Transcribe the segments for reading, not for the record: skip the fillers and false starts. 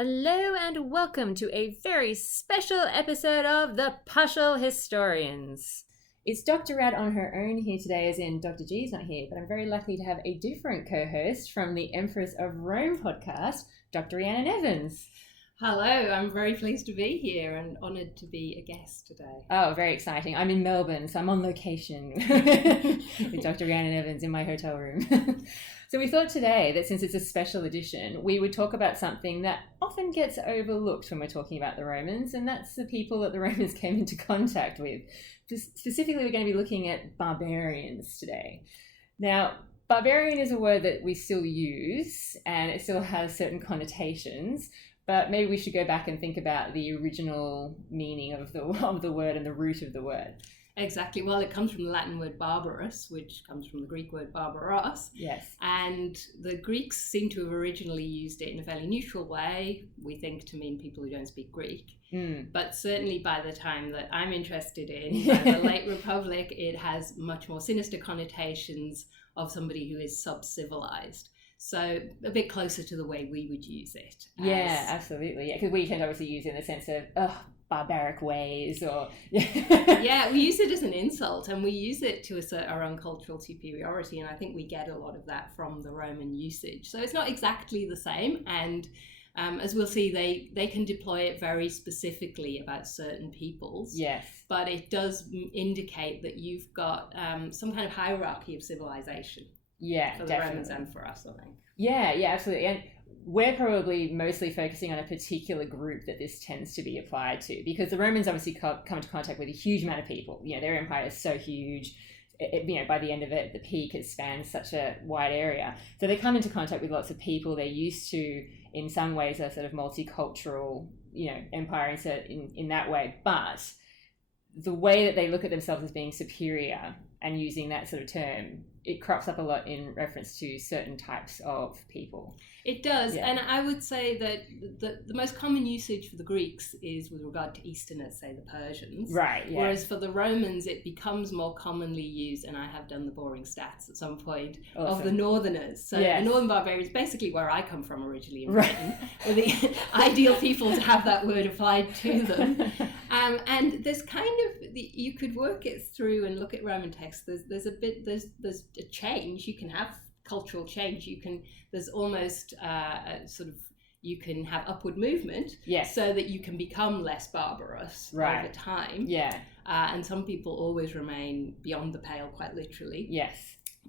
Hello and welcome to a very special episode of The Partial Historians. It's Dr. Rad on her own here today, as in Dr. G's not here, but I'm very lucky to have a different co-host from the Empress of Rome podcast, Dr. Rhiannon Evans. Hello, I'm very pleased to be here and honoured to be a guest today. Oh, very exciting. I'm in Melbourne, so I'm on location with Dr. Rhiannon Evans in my hotel room. So we thought today that since it's a special edition, we would talk about something that often gets overlooked when we're talking about the Romans, and that's the people that the Romans came into contact with. Specifically, we're going to be looking at barbarians today. Now, barbarian is a word that we still use, and it still has certain connotations, but maybe we should go back and think about the original meaning of the word and the root of the word. Exactly. Well, it comes from the Latin word barbarous, which comes from the Greek word barbaros. Yes. And the Greeks seem to have originally used it in a fairly neutral way, we think, to mean people who don't speak Greek. But certainly by the time that I'm interested in, by the late Republic, it has much more sinister connotations of somebody who is sub-civilized. So a bit closer to the way we would use it. Yeah, absolutely. Yeah, because we can obviously use it in the sense of, barbaric ways or... Yeah, we use it as an insult and we use it to assert our own cultural superiority, and I think we get a lot of that from the Roman usage. So it's not exactly the same, and as we'll see, they can deploy it very specifically about certain peoples. Yes. But it does indicate that you've got some kind of hierarchy of civilization. Yeah, for the definitely. Romans and for us, I think. Yeah, absolutely. And we're probably mostly focusing on a particular group that this tends to be applied to, because the Romans obviously come into contact with a huge amount of people. You know, their empire is so huge. By the end of it, the peak, it spans such a wide area. So they come into contact with lots of people. They're used to, in some ways, a sort of multicultural, empire in that way. But the way that they look at themselves as being superior and using that sort of term, it crops up a lot in reference to certain types of people. It does, yeah. And I would say that the most common usage for the Greeks is with regard to Easterners, say the Persians. Right, yeah. Whereas for the Romans, it becomes more commonly used, and I have done the boring stats at some point, of the Northerners. So the Northern Barbarians, basically where I come from originally in Britain, were the ideal people to have that word applied to them. And there's kind of, you could work it through and look at Roman texts. There's a change. You can have cultural change. There's almost you can have upward movement, so that you can become less barbarous over time. Yeah. And some people always remain beyond the pale, quite literally. Yes.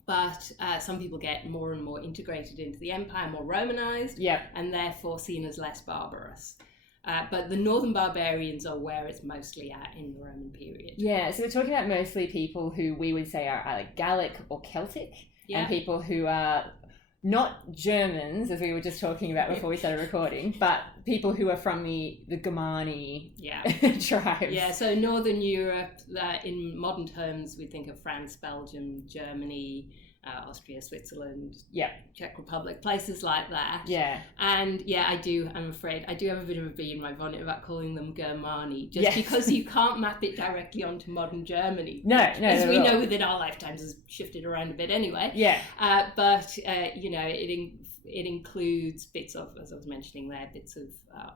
But some people get more and more integrated into the empire, more Romanized, and therefore seen as less barbarous. But the Northern Barbarians are where it's mostly at in the Roman period. Yeah, so we're talking about mostly people who we would say are either Gallic or Celtic, and people who are not Germans, as we were just talking about before we started recording, but people who are from the Germani tribes. Yeah, so Northern Europe, in modern terms, we think of France, Belgium, Germany, Austria, Switzerland, Czech Republic, places like that. Yeah. And I'm afraid I do have a bit of a bee in my bonnet about calling them Germani, just because you can't map it directly onto modern Germany. No, as we know within our lifetimes has shifted around a bit anyway. Yeah. But it includes bits of, as I was mentioning there, bits of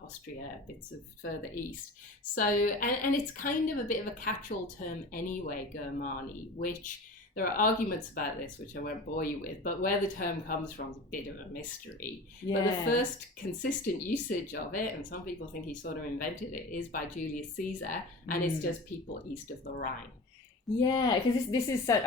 Austria, bits of further east. So, and it's kind of a bit of a catch-all term anyway, Germani, which there are arguments about this, which I won't bore you with, but where the term comes from is a bit of a mystery. Yeah. But the first consistent usage of it, and some people think he sort of invented it, is by Julius Caesar, and it's just people east of the Rhine. Yeah, because this is such,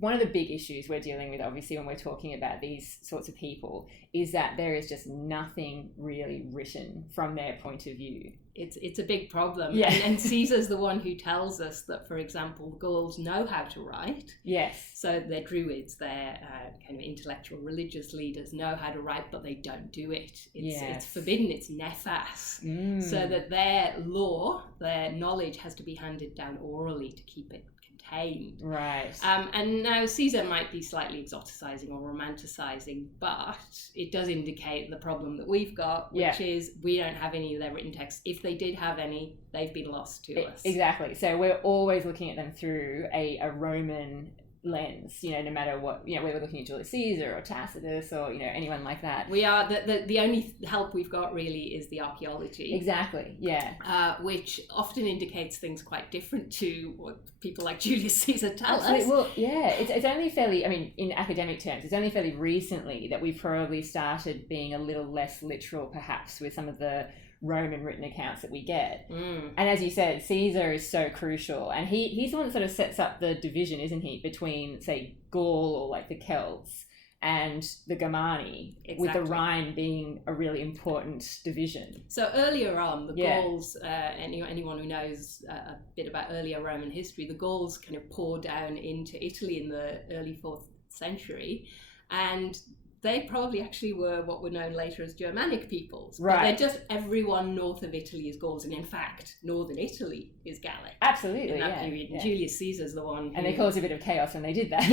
one of the big issues we're dealing with, obviously, when we're talking about these sorts of people, is that there is just nothing really written from their point of view. It's a big problem. Yeah. And Caesar's the one who tells us that, for example, Gauls know how to write. Yes. So they're druids, they're kind of intellectual religious leaders, know how to write, but they don't do it. It's forbidden, it's nefas. So that their law, their knowledge has to be handed down orally to keep it contained. Right. And now Caesar might be slightly exoticizing or romanticizing, but it does indicate the problem that we've got, which is we don't have any of their written texts. If they did have any, they've been lost to us. Exactly. So we're always looking at them through a Roman lens, no matter what, whether we're looking at Julius Caesar or Tacitus or, anyone like that. We are, the only help we've got really is the archaeology. Exactly, yeah. Which often indicates things quite different to what people like Julius Caesar tell Absolutely. us. Well, yeah, it's only fairly, in academic terms, it's only fairly recently that we've probably started being a little less literal, perhaps, with some of the Roman written accounts that we get. And as you said, Caesar is so crucial, and he's the one that sort of sets up the division, isn't he, between, say, Gaul or like the Celts and the Germani, with the Rhine being a really important division. So earlier on, the Gauls, anyone who knows a bit about earlier Roman history, the Gauls kind of poured down into Italy in the early 4th century, and they probably actually were what were known later as Germanic peoples. Right. But they're just everyone north of Italy is Gauls, and in fact, northern Italy is Gallic. Absolutely, in that period. Yeah. Julius Caesar's the one who... And they caused a bit of chaos when they did that.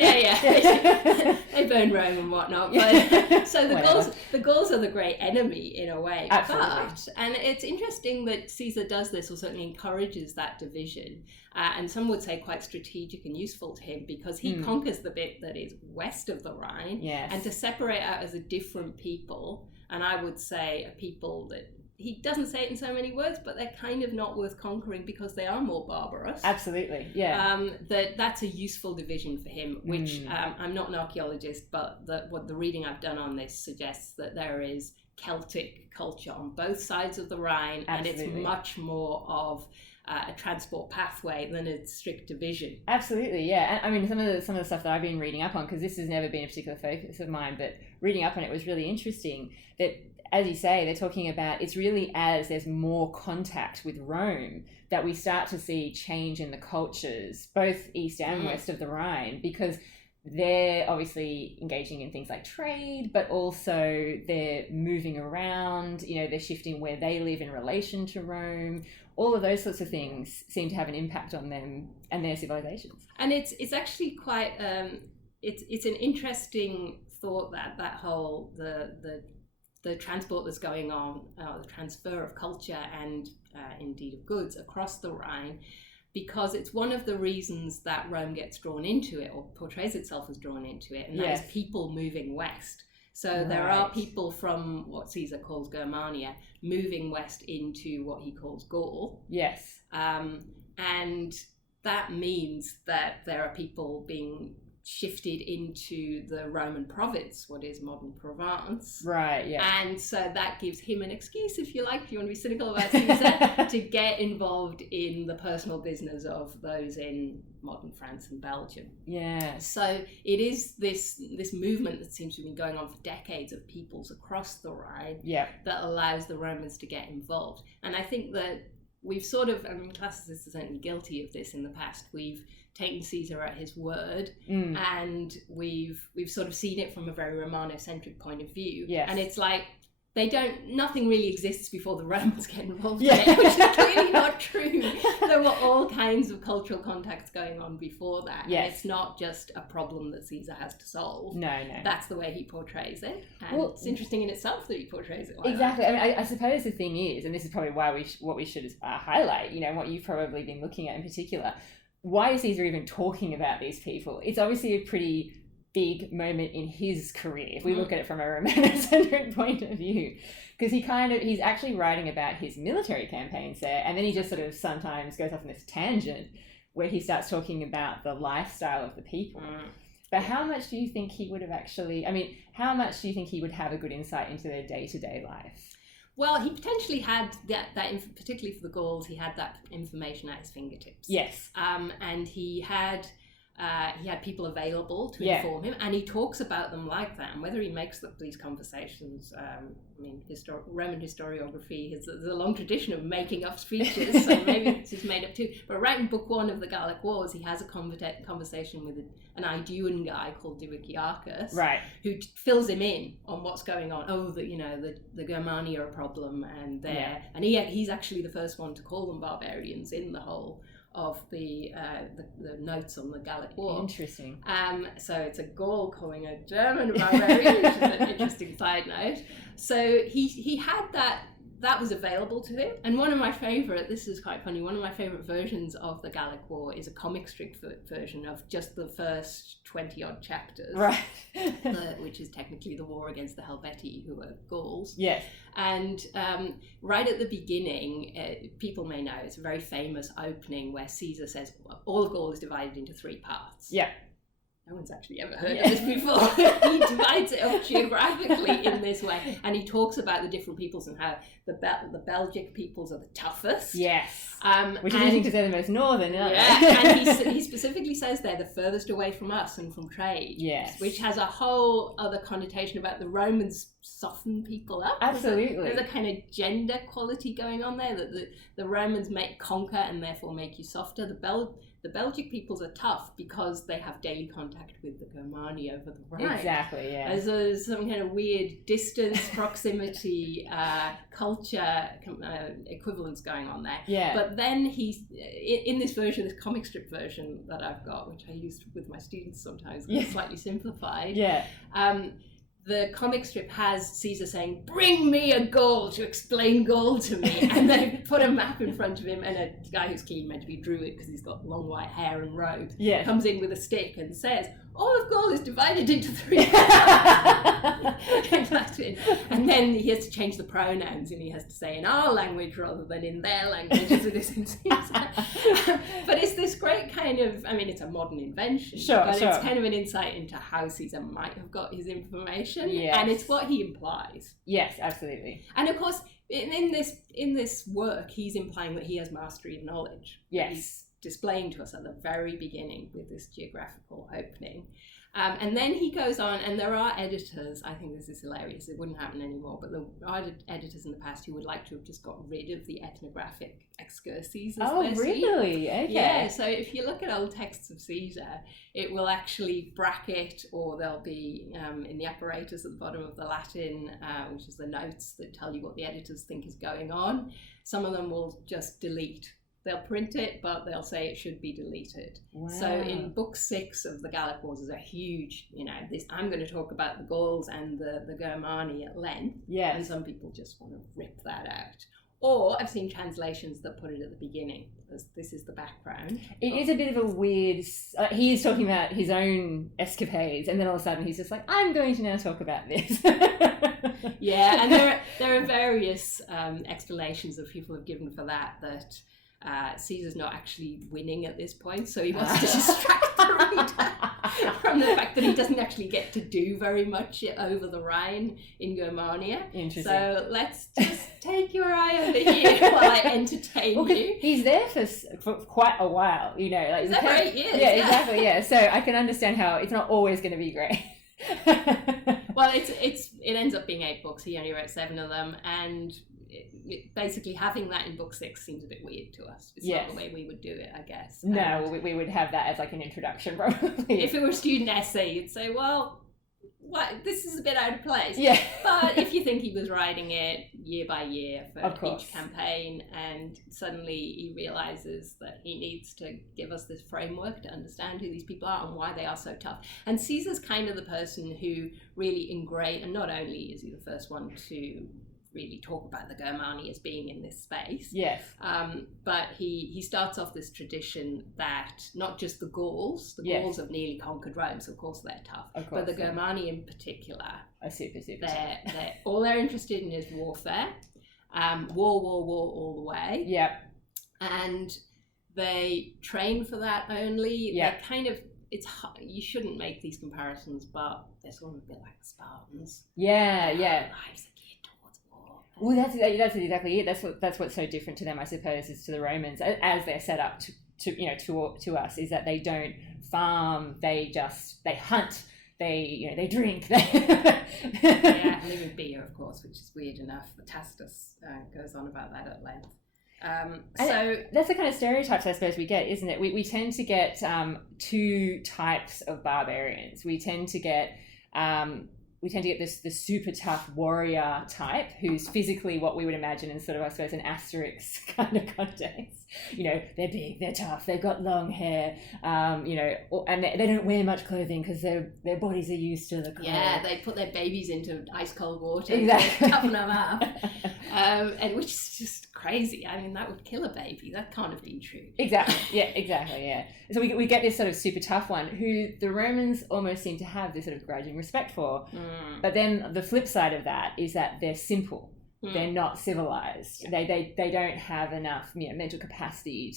yeah. They burned Rome and whatnot. But, so the Gauls are the great enemy in a way. Absolutely. And it's interesting that Caesar does this, or certainly encourages that division. And some would say quite strategic and useful to him, because he conquers the bit that is west of the Rhine. Yes. And to separate out as a different people, and I would say a people that he doesn't say it in so many words, but they're kind of not worth conquering because they are more barbarous. Absolutely, yeah. That's a useful division for him, which I'm not an archaeologist, but what the reading I've done on this suggests that there is Celtic culture on both sides of the Rhine. Absolutely. And it's much more of a transport pathway than a strict division. Absolutely, yeah. And some of the stuff that I've been reading up on, because this has never been a particular focus of mine, but reading up on it was really interesting that, as you say, they're talking about it's really as there's more contact with Rome that we start to see change in the cultures, both east and west of the Rhine, because they're obviously engaging in things like trade, but also they're moving around, they're shifting where they live in relation to Rome. All of those sorts of things seem to have an impact on them and their civilizations. And it's actually quite, it's an interesting thought that whole, the transport that's going on, the transfer of culture and indeed of goods across the Rhine, because it's one of the reasons that Rome gets drawn into it, or portrays itself as drawn into it, and that is people moving west. So there are people from what Caesar calls Germania moving west into what he calls Gaul. Yes. And that means that there are people being shifted into the Roman province, what is modern Provence. Right, yeah. And so that gives him an excuse, if you like, if you want to be cynical about Caesar, to get involved in the personal business of those in modern France and Belgium. Yeah. So it is this movement that seems to have been going on for decades of peoples across the Rhine that allows the Romans to get involved. And I think that we've sort of, classicists are certainly guilty of this in the past. We've taken Caesar at his word, and we've sort of seen it from a very Romano-centric point of view. Yes. And it's like, nothing really exists before the Romans get involved in it, which is clearly not true. There were all kinds of cultural contacts going on before that. Yes. And it's not just a problem that Caesar has to solve. No. That's the way he portrays it. And it's interesting in itself that he portrays it like exactly. that. I suppose the thing is, and this is probably why what we should highlight, what you've probably been looking at in particular, why is Caesar even talking about these people? It's obviously a pretty big moment in his career, if we look at it from a Romano-centric point of view, because he's actually writing about his military campaigns there, and then he just sort of sometimes goes off on this tangent where he starts talking about the lifestyle of the people. But how much do you think he would have actually, how much do you think he would have a good insight into their day-to-day life? Well, he potentially had that particularly for the Gauls, he had that information at his fingertips. Yes. And he had people available to inform him, and he talks about them like that. And whether he makes these conversations, Roman historiography there's a long tradition of making up speeches, so maybe this is made up too. But right in Book 1 of the Gallic Wars, he has a conversation with an Aeduan guy called Diviciacus, right, who fills him in on what's going on. The Germani are a problem, and and he's actually the first one to call them barbarians in the whole of the notes on the Gallic War. Interesting. So it's a Gaul calling a German a barbarian, which is an interesting side note. So he had that that was available to him. And one of my favourite, this is quite funny, one of my favourite versions of the Gallic War is a comic strip version of just the first 20-odd chapters. Right. Which is technically the war against the Helvetii, who are Gauls. Yes. And right at the beginning, people may know, it's a very famous opening where Caesar says, all of Gaul is divided into 3 parts. Yeah. No one's actually ever heard of this before. He divides it up geographically in this way, and he talks about the different peoples and how the Belgic peoples are the toughest. Yes, which is interesting because they're the most northern, aren't they? And he specifically says they're the furthest away from us and from trade. Yes, which has a whole other connotation about the Romans soften people up. Absolutely, there's a kind of gender quality going on there that the Romans conquer and therefore make you softer. The Belgic peoples are tough because they have daily contact with the Germani over the Rhine. Exactly, yeah. There's some kind of weird distance, proximity, culture equivalence going on there. Yeah. But then he's, in this version, this comic strip version that I've got, which I used with my students sometimes, it's slightly simplified. Yeah. The comic strip has Caesar saying, "Bring me a Gaul to explain Gaul to me," and they put a map in front of him, and a guy who's clearly meant to be Druid because he's got long white hair and robes comes in with a stick and says, "All of Gaul is divided into 3 in Latin," and then he has to change the pronouns, and he has to say in our language rather than in their language, as it is in Caesar. But it's this great kind of, I mean, it's a modern invention, but it's kind of an insight into how Caesar might have got his information, and it's what he implies. Yes, absolutely. And of course, in this work, he's implying that he has mastery of knowledge. Yes. He's displaying to us at the very beginning with this geographical opening. And then he goes on, and there are editors, I think this is hilarious, it wouldn't happen anymore, but there are editors in the past who would like to have just got rid of the ethnographic excurses. Oh, really? Okay. Yeah, so if you look at old texts of Caesar, it will actually bracket, or there'll be in the apparatus at the bottom of the Latin, which is the notes that tell you what the editors think is going on. Some of them will just delete. They'll print it, but they'll say it should be deleted. Wow. So in book 6 of the Gallic Wars is a huge, I'm going to talk about the Gauls and the Germani at length. Yes. And some people just want to rip that out. Or I've seen translations that put it at the beginning, because this is the background. It is a bit of a weird, he is talking about his own escapades, and then all of a sudden he's just like, I'm going to now talk about this. Yeah, and there are various explanations that people have given for that Caesar's not actually winning at this point, so he wants to distract the reader from the fact that he doesn't actually get to do very much over the Rhine in Germania. Interesting. So let's just take your eye over here while I entertain you. He's there for quite a while, He's there for 8 years. Yeah, exactly, yeah. So I can understand how it's not always going to be great. Well, it ends up being 8 books. He only wrote 7 of them, and basically having that in book 6 seems a bit weird to us. It's not the way we would do it, I guess. No, we would have that as like an introduction, probably. If it were a student essay, you'd say, well, this is a bit out of place. Yeah. But if you think he was writing it year by year for each campaign, and suddenly he realizes that he needs to give us this framework to understand who these people are and why they are so tough. And Caesar's kind of the person who really ingrained, and not only is he the first one to really talk about the Germani as being in this space. Yes. But he starts off this tradition that not just the Gauls have nearly conquered Rome, so of course they're tough. But the Germani in particular are super they're all they're interested in is warfare. War all the way. Yeah. And they train for that only. Yeah. They're kind of, you shouldn't make these comparisons, but they're sort of a bit like the Spartans. Yeah. Lives well, that's exactly it. That's what's so different to them, I suppose, is to the Romans as they're set up to us, is that they don't farm, they hunt, they drink. Yeah, live with beer, of course, which is weird enough. Tacitus goes on about that at length. So that's the kind of stereotypes I suppose we get, isn't it? We tend to get 2 types of barbarians. We tend to get we tend to get this super tough warrior type who's physically what we would imagine in sort of, I suppose, an Asterix kind of context. You know, they're big, they're tough, they've got long hair, you know, and they don't wear much clothing because their bodies are used to the cold. Yeah, they put their babies into ice cold water exactly. to toughen them up, and which is just crazy. I mean, that would kill a baby. That can't have been true. Exactly. Yeah, exactly. Yeah. So we get this sort of super tough one who the Romans almost seem to have this sort of grudging respect for. But then the flip side of that is that they're simple. They're not civilized. Yeah. They don't have enough, you know, mental capacity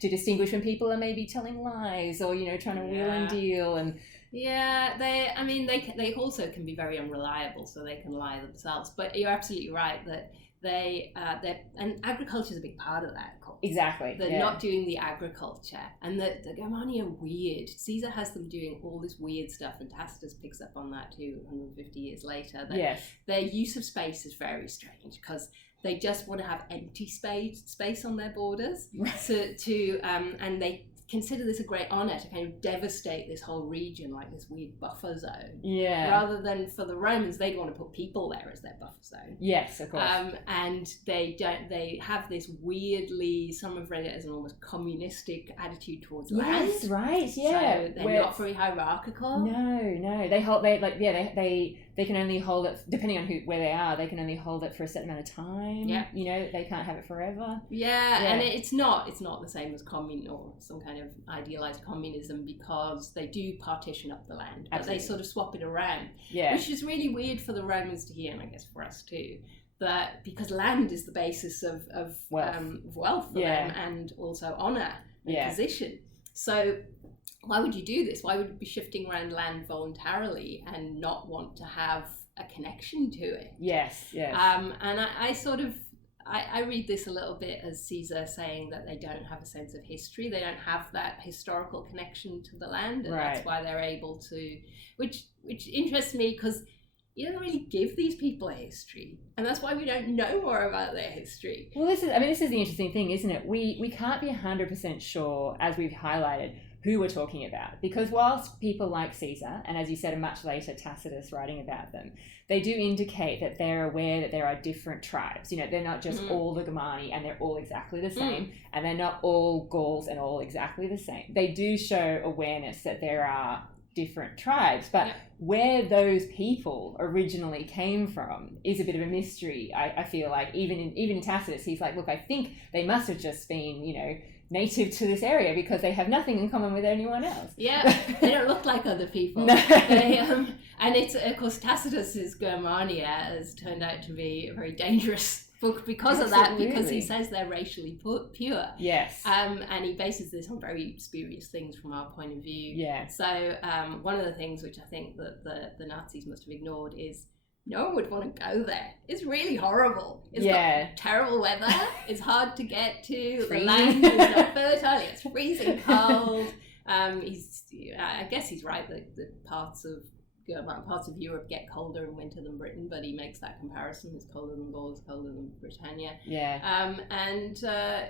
to distinguish when people are maybe telling lies or, you know, trying to wheel and deal. And they also can be very unreliable, so they can lie themselves. But you're absolutely right that and agriculture is a big part of that. Of course. Exactly. They're not doing the agriculture, and the Germani are weird. Caesar has them doing all this weird stuff, and Tacitus picks up on that 250 years later. That their use of space is very strange because they just want to have empty space on their borders. Right. And they consider this a great honor to kind of devastate this whole region like this weird buffer zone. Yeah. Rather than for the Romans, they'd want to put people there as their buffer zone. Yes, of course. And they have this weirdly, some have read it as an almost communistic attitude towards land. Yes, right, yeah. So they're not very hierarchical. No. They can only hold it, depending on where they are, they can only hold it for a certain amount of time. Yeah. You know, they can't have it forever. Yeah. And it's not the same as commune or some kind of idealized communism because they do partition up the land. But Absolutely. They sort of swap it around. Yeah. Which is really weird for the Romans to hear, and I guess for us too. That because land is the basis of wealth for them and also honor and position. So why would you do this? Why would you be shifting around land voluntarily and not want to have a connection to it? Yes. And I read this a little bit as Caesar saying that they don't have a sense of history. They don't have that historical connection to the land, and that's why they're able to, which interests me because you don't really give these people a history, and that's why we don't know more about their history. Well, this is the interesting thing, isn't it? We can't be 100% sure, as we've highlighted, who we're talking about, because whilst people like Caesar, and as you said, a much later Tacitus writing about them, they do indicate that they're aware that there are different tribes. You know, they're not just all the Germani and they're all exactly the same, and they're not all Gauls and all exactly the same. They do show awareness that there are different tribes, but where those people originally came from is a bit of a mystery. I feel like even in Tacitus, he's like, look, I think they must have just been, you know, native to this area because they have nothing in common with anyone else. Yeah, they don't look like other people. No. And it's, of course, Tacitus's Germania has turned out to be a very dangerous book because of that, because he says they're racially pure. Yes. And he bases this on very spurious things from our point of view. Yeah. So one of the things which I think that the Nazis must have ignored is no one would want to go there. It's really horrible. It's got terrible weather. It's hard to get to. The land is not fertile. It's freezing cold. I guess he's right that the parts of Europe get colder in winter than Britain, but he makes that comparison. It's colder than Gaul, it's colder than Britannia. Yeah. And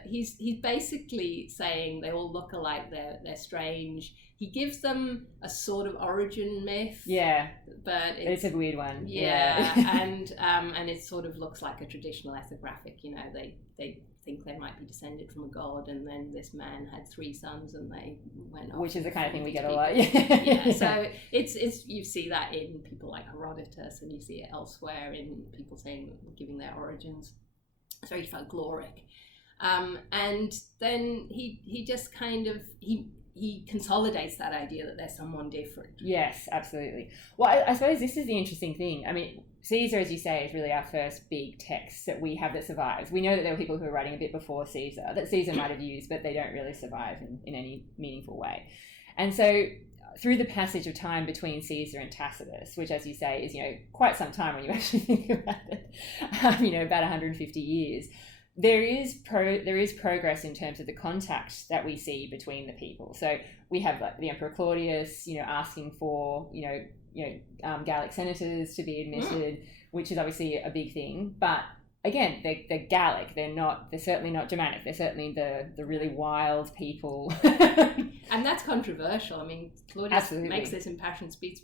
he's basically saying they all look alike. They're strange. He gives them a sort of origin myth. Yeah. But it's a weird one. Yeah. and it sort of looks like a traditional ethnographic. You know, they think they might be descended from a god, and then this man had 3 sons, and they went off. Which is the kind of thing we get a lot. Yeah. So it's you see that in people like Herodotus, and you see it elsewhere in people giving their origins. It's very folkloric. And then he just kind of he consolidates that idea that there's someone different. Yes, absolutely. Well, I suppose this is the interesting thing. I mean, Caesar, as you say, is really our first big text that we have that survives. We know that there were people who were writing a bit before Caesar that Caesar might have used, but they don't really survive in any meaningful way. And so through the passage of time between Caesar and Tacitus, which, as you say, is, you know, quite some time when you actually think about it, you know, about 150 years, there is progress in terms of the contact that we see between the people. So we have like the Emperor Claudius, you know, asking for, Gallic senators to be admitted, which is obviously a big thing. But again, they're Gallic. They're certainly not Germanic. They're certainly the really wild people. And that's controversial. I mean, Claudius Absolutely. makes this impassioned speech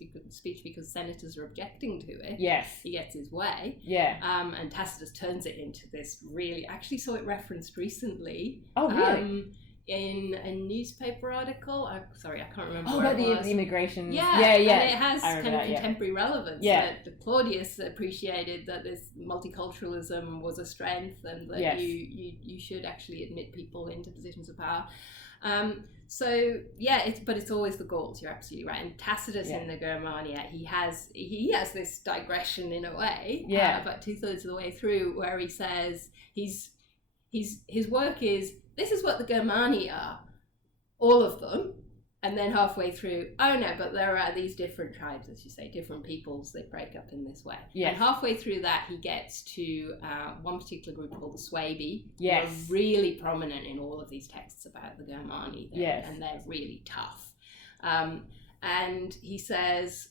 because senators are objecting to it. Yes. He gets his way. Yeah. And Tacitus turns it into this really... I actually saw it referenced recently. Oh, really? In a newspaper article. I can't remember. Oh, about the immigration. Yeah. And it has kind of contemporary relevance. Yeah. That Claudius appreciated that this multiculturalism was a strength, and that you should actually admit people into positions of power. But it's always the Gauls. You're absolutely right. And Tacitus in the Germania, he has this digression in a way. About 2/3 of the way through, where he says his work is, this is what the Germani are, all of them, and then halfway through, oh no, but there are these different tribes, as you say, different peoples, they break up in this way. And halfway through that, he gets to one particular group called the Suebi, who are really prominent in all of these texts about the Germani, and they're really tough. And he says,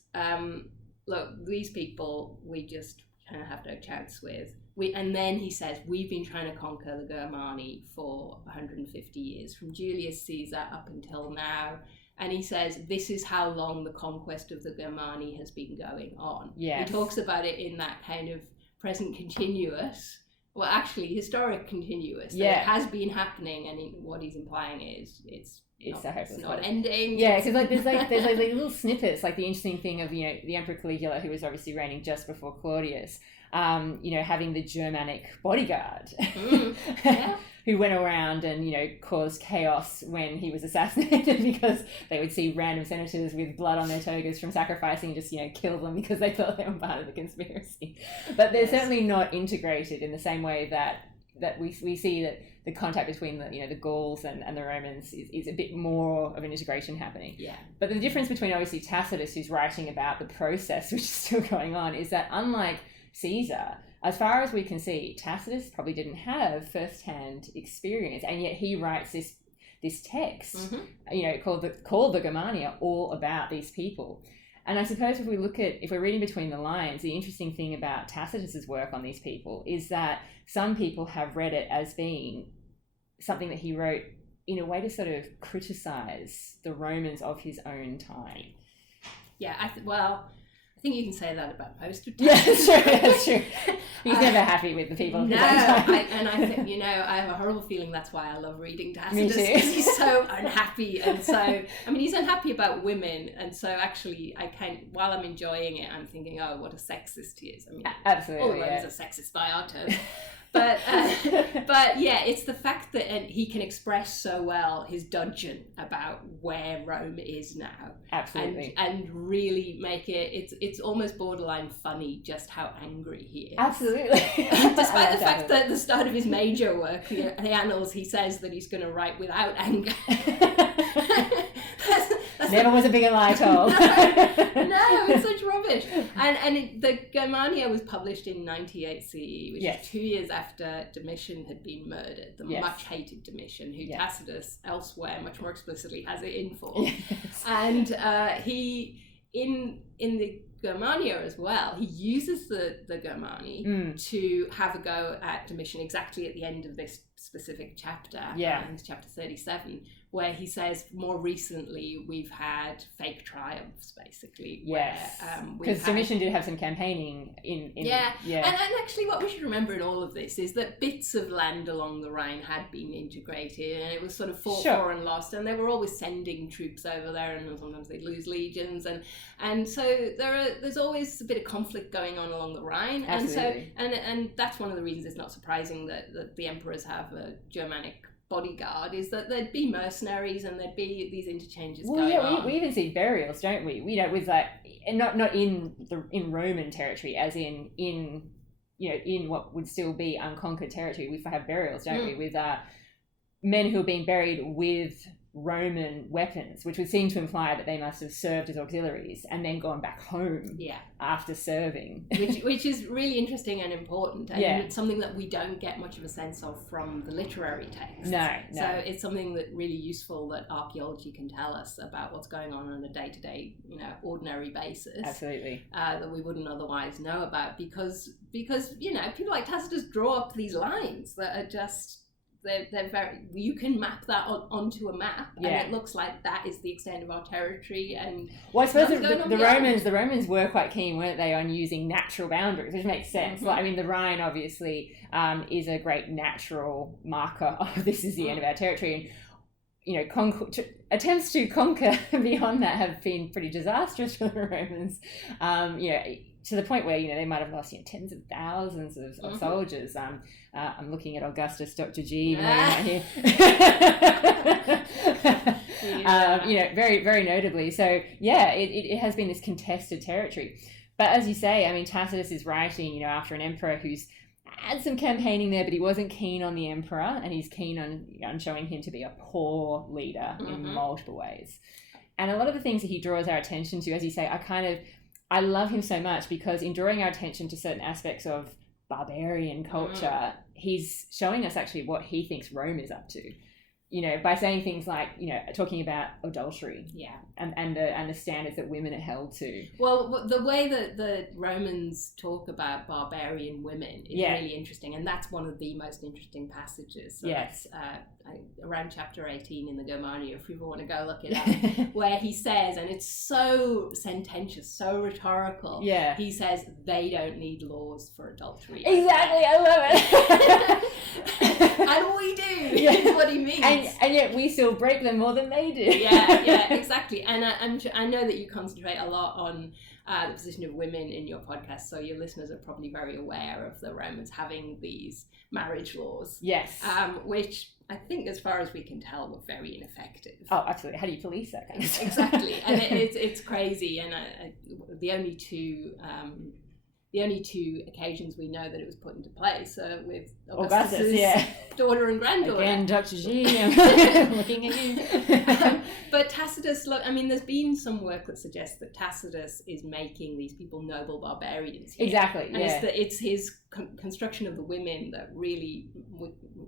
look, these people, we just kind of have no chance with. And then he says, we've been trying to conquer the Germani for 150 years, from Julius Caesar up until now. And he says, this is how long the conquest of the Germani has been going on. He talks about it in that kind of present continuous, well, actually historic continuous. That it has been happening, and what he's implying is it's not ending. Yeah, because there's little snippets, like the interesting thing of the Emperor Caligula, who was obviously reigning just before Claudius, having the Germanic bodyguard who went around and caused chaos when he was assassinated, because they would see random senators with blood on their togas from sacrificing and just kill them because they thought they were part of the conspiracy. But they're certainly not integrated in the same way that we see that the contact between the Gauls and the Romans is a bit more of an integration happening. Yeah. But the difference between obviously Tacitus, who's writing about the process which is still going on, is that unlike Caesar, as far as we can see, Tacitus probably didn't have first-hand experience, and yet he writes this text, called the Germania, all about these people. And I suppose if we're reading between the lines, the interesting thing about Tacitus's work on these people is that some people have read it as being something that he wrote in a way to sort of criticize the Romans of his own time. Yeah, I think you can say that about most of Tacitus. Yeah, that's true. He's never happy with the people of his own time. I think, I have a horrible feeling that's why I love reading Tacitus. Me too. Because he's so unhappy, and so, he's unhappy about women, and so actually, while I'm enjoying it, I'm thinking, oh, what a sexist he is. Absolutely, all Romans are sexist by our terms. But it's the fact that he can express so well his dudgeon about where Rome is now. Absolutely. And really make it's almost borderline funny just how angry he is. Absolutely. Despite the fact that at the start of his major work, the Annals, he says that he's going to write without anger. Never was a bigger lie told. No, it's such rubbish. And the Germania was published in 98 CE, which is 2 years after Domitian had been murdered, the much hated Domitian, who Tacitus elsewhere much more explicitly has it in for. Yes. And he, in the Germania as well, he uses the Germani to have a go at Domitian exactly at the end of this specific chapter, chapter 37, where he says more recently we've had fake triumphs, basically. Yes, because Domitian did have some campaigning in And actually what we should remember in all of this is that bits of land along the Rhine had been integrated, and it was sort of fought for and lost, and they were always sending troops over there, and sometimes they'd lose legions, and so there's always a bit of conflict going on along the Rhine. Absolutely. And that's one of the reasons it's not surprising that the emperors have a Germanic bodyguard, is that there'd be mercenaries and there'd be these interchanges going on. We even see burials, don't we? With and not in Roman territory, as in what would still be unconquered territory. We have burials, don't we, with men who are being buried with Roman weapons, which would seem to imply that they must have served as auxiliaries and then gone back home after serving. which is really interesting and important, and it's something that we don't get much of a sense of from the literary text. No. So it's something that really useful that archaeology can tell us about what's going on a day-to-day, ordinary basis. Absolutely. That we wouldn't otherwise know about, because people like Tacitus draw up these lines that are just, they're very, you can map that onto a map, and it looks like that is the extent of our territory. And I suppose the Romans were quite keen, weren't they, on using natural boundaries, which makes sense. Like, I mean, the Rhine obviously is a great natural marker of this is the end of our territory, and attempts to conquer beyond that have been pretty disastrous for the Romans. To the point where they might have lost tens of thousands of soldiers. I'm looking at Augustus Dr. G. Here. Very, very notably. So it has been this contested territory. But as you say, I mean, Tacitus is writing after an emperor who's had some campaigning there, but he wasn't keen on the emperor, and he's keen on showing him to be a poor leader in multiple ways. And a lot of the things that he draws our attention to, as you say, I love him so much, because in drawing our attention to certain aspects of barbarian culture, he's showing us actually what he thinks Rome is up to. By saying things like, talking about adultery, and the standards that women are held to. Well, the way that the Romans talk about barbarian women is really interesting, and that's one of the most interesting passages. So that's around chapter 18 in the Germania, if people want to go look it up, where he says, and it's so sententious, so rhetorical. He says they don't need laws for adultery. Exactly, I love it. And we do. Is what he means. And yet we still break them more than they do. Exactly. And I know that you concentrate a lot on the position of women in your podcast, so your listeners are probably very aware of the Romans having these marriage laws. Yes. Which I think, as far as we can tell, were very ineffective. Oh, absolutely. How do you police that kind of stuff? Exactly. And it's crazy. And the only two occasions we know that it was put into place with Augustus' daughter and granddaughter. Again, Dr. G, I'm looking at you. But Tacitus, there's been some work that suggests that Tacitus is making these people noble barbarians here. Exactly, and it's his construction of the women that really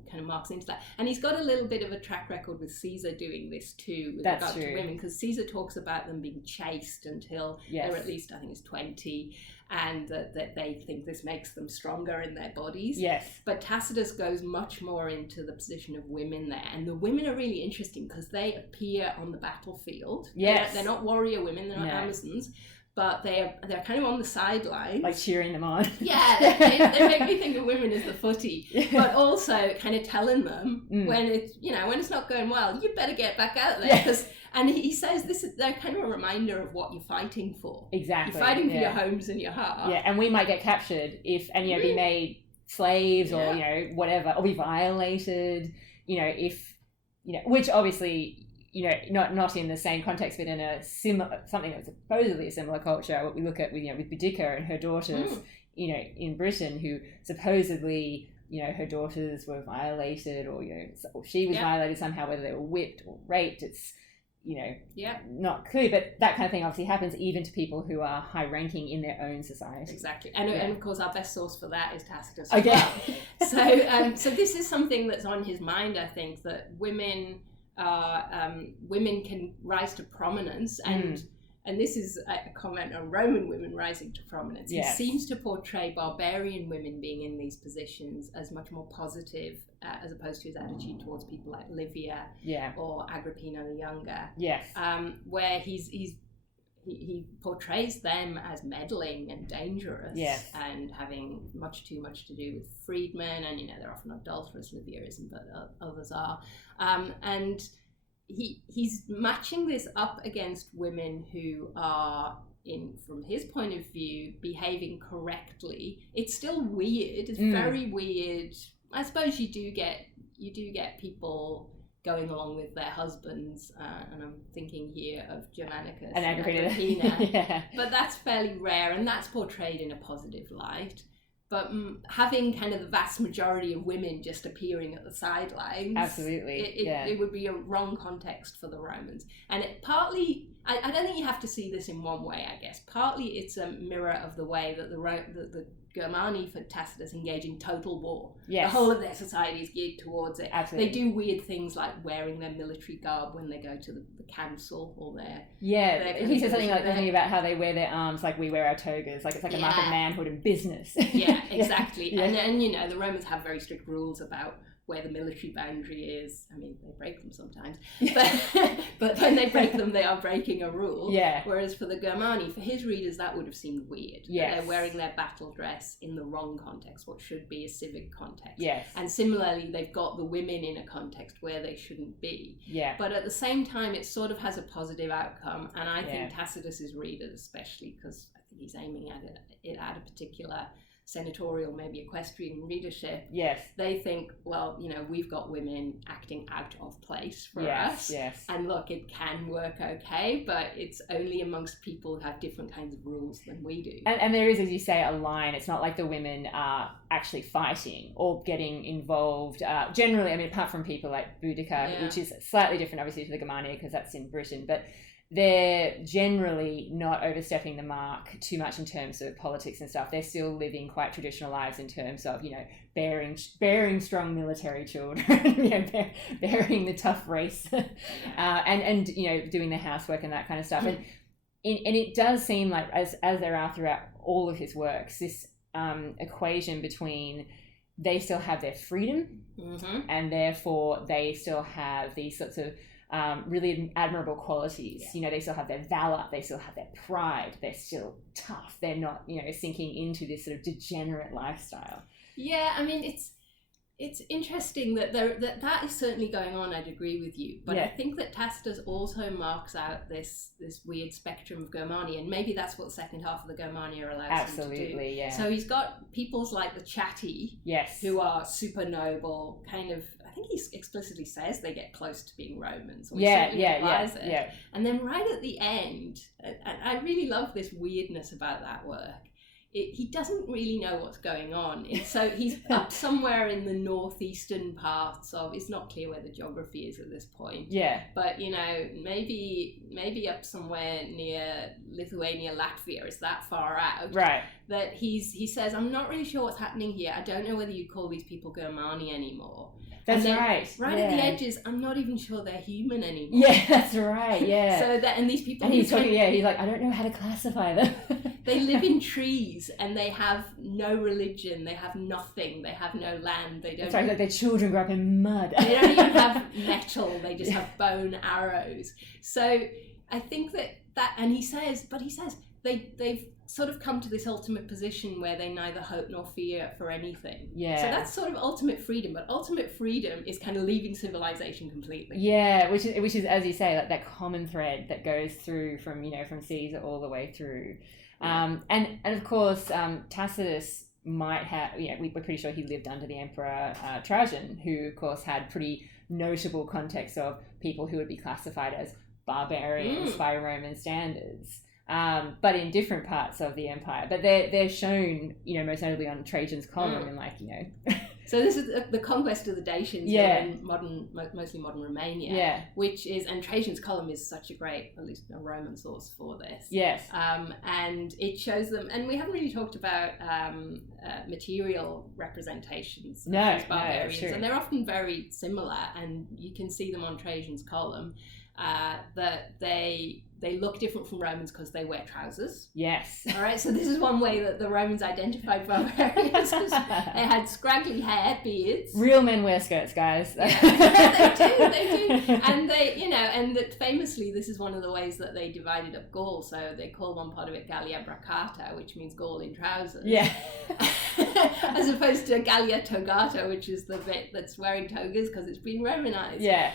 kind of marks into that. And he's got a little bit of a track record with Caesar doing this too, with regard to women, because Caesar talks about them being chaste until they're at least, I think it's 20, and that they think this makes them stronger in their bodies. Yes. But Tacitus goes much more into the position of women there, and the women are really interesting because they appear on the battlefield. Yes. They're not warrior women, they're not Amazons, but they're kind of on the sidelines, like cheering them on. They make me think of women as the footy, but also kind of telling them when it's not going well, you better get back out there. And he says they're kind of a reminder of what you're fighting for. Exactly. You're fighting for your homes and your heart. Yeah, and we might get captured be made slaves or whatever, or be violated. Which obviously. Not in the same context, but in a something that's supposedly a similar culture. What we look at with Boudica and her daughters, in Britain, who supposedly, her daughters were violated, or she was violated somehow, whether they were whipped or raped. It's not clear, but that kind of thing obviously happens even to people who are high ranking in their own society. Exactly, and of course our best source for that is Tacitus as well. So this is something that's on his mind. I think that women can rise to prominence, and this is a comment on Roman women rising to prominence. He seems to portray barbarian women being in these positions as much more positive, as opposed to his attitude towards people like Livia or Agrippina the Younger. Where he portrays them as meddling and dangerous, and having much too much to do with freedmen, and they're often adulterous. Livia isn't, but others are, and he's matching this up against women who are, from his point of view, behaving correctly. It's still weird. It's very weird. I suppose you do get people going along with their husbands, and I'm thinking here of Germanicus and Agrippina. But that's fairly rare, and that's portrayed in a positive light. But having kind of the vast majority of women just appearing at the sidelines, absolutely, it would be a wrong context for the Romans. And it partly, I don't think you have to see this in one way, I guess. Partly it's a mirror of the way that the Germani for Tacitus engage in total war. Yes. The whole of their society is geared towards it. Absolutely. They do weird things like wearing their military garb when they go to the council or their... He says something about how they wear their arms like we wear our togas. Like it's like a mark of manhood and business. Yeah, exactly. Yeah. And you know, the Romans have very strict rules about where the military boundary is. I mean, they break them sometimes, but when they break them, they are breaking a rule. Yeah. Whereas for the Germani, for his readers, that would have seemed weird. Yes. They're wearing their battle dress in the wrong context, what should be a civic context. Yes. And similarly, they've got the women in a context where they shouldn't be. Yeah. But at the same time, it sort of has a positive outcome, and I think Tacitus's readers, especially because I think he's aiming at it at a particular senatorial, maybe equestrian readership. Yes. They think, well, you know, we've got women acting out of place for us. Yes. And look, it can work okay, but it's only amongst people who have different kinds of rules than we do. And there is, as you say, a line. It's not like the women are actually fighting or getting involved. Generally, I mean, apart from people like Boudica, which is slightly different, obviously, to the Germania because that's in Britain, but they're generally not overstepping the mark too much in terms of politics and stuff. They're still living quite traditional lives in terms of, you know, bearing strong military children, you know, bearing the tough race, and you know, doing the housework and that kind of stuff. And it does seem like, as there are throughout all of his works, this equation between they still have their freedom, and therefore they still have these sorts of really admirable qualities. You know, they still have their valor, they still have their pride, they're still tough, they're not, you know, sinking into this sort of degenerate lifestyle. Yeah, I mean, it's interesting that that is certainly going on. I'd agree with you, but I think that Tacitus also marks out this weird spectrum of Germania, and maybe that's what the second half of the Germania allows him to do. Yeah. So he's got peoples like the Chatti, who are super noble, kind of. I think he explicitly says they get close to being Romans. And then right at the end, and I really love this weirdness about that work. He doesn't really know what's going on. So he's up somewhere in the northeastern parts of, it's not clear where the geography is at this point. Yeah. But, you know, maybe up somewhere near Lithuania, Latvia, is that far out. Right. That he says, I'm not really sure what's happening here. I don't know whether you call these people Germani anymore. That's right. Right at the edges, I'm not even sure they're human anymore. Yeah, that's right. Yeah. And these people. And he's talking. He's like, I don't know how to classify them. They live in trees and they have no religion. They have nothing. They have no land. They don't. That's right. Like their children grew up in mud. They don't even have metal. They just have bone arrows. So I think that, and he says they've sort of come to this ultimate position where they neither hope nor fear for anything. Yeah. So that's sort of ultimate freedom, but ultimate freedom is kind of leaving civilization completely. Yeah, which is as you say, like that common thread that goes through from Caesar all the way through. And of course, Tacitus might have, we're pretty sure he lived under the Emperor Trajan, who of course had pretty notable context of people who would be classified as barbarians by Roman standards. But in different parts of the empire. But they're shown, most notably on Trajan's column and So this is the conquest of the Dacians in mostly modern Romania. Yeah. Which is, and Trajan's column is such a great, at least a Roman source for this. Yes. And it shows them, and we haven't really talked about material representations of these barbarians. True. And they're often very similar, and you can see them on Trajan's column, that they look different from Romans because they wear trousers. Yes. All right, so this is one way that the Romans identified barbarians. They had scraggly hair, beards. Real men wear skirts, guys. They do. And and that famously, this is one of the ways that they divided up Gaul. So they call one part of it Gallia Bracata, which means Gaul in trousers. Yeah. As opposed to Gallia Togata, which is the bit that's wearing togas because it's been Romanized. Yeah.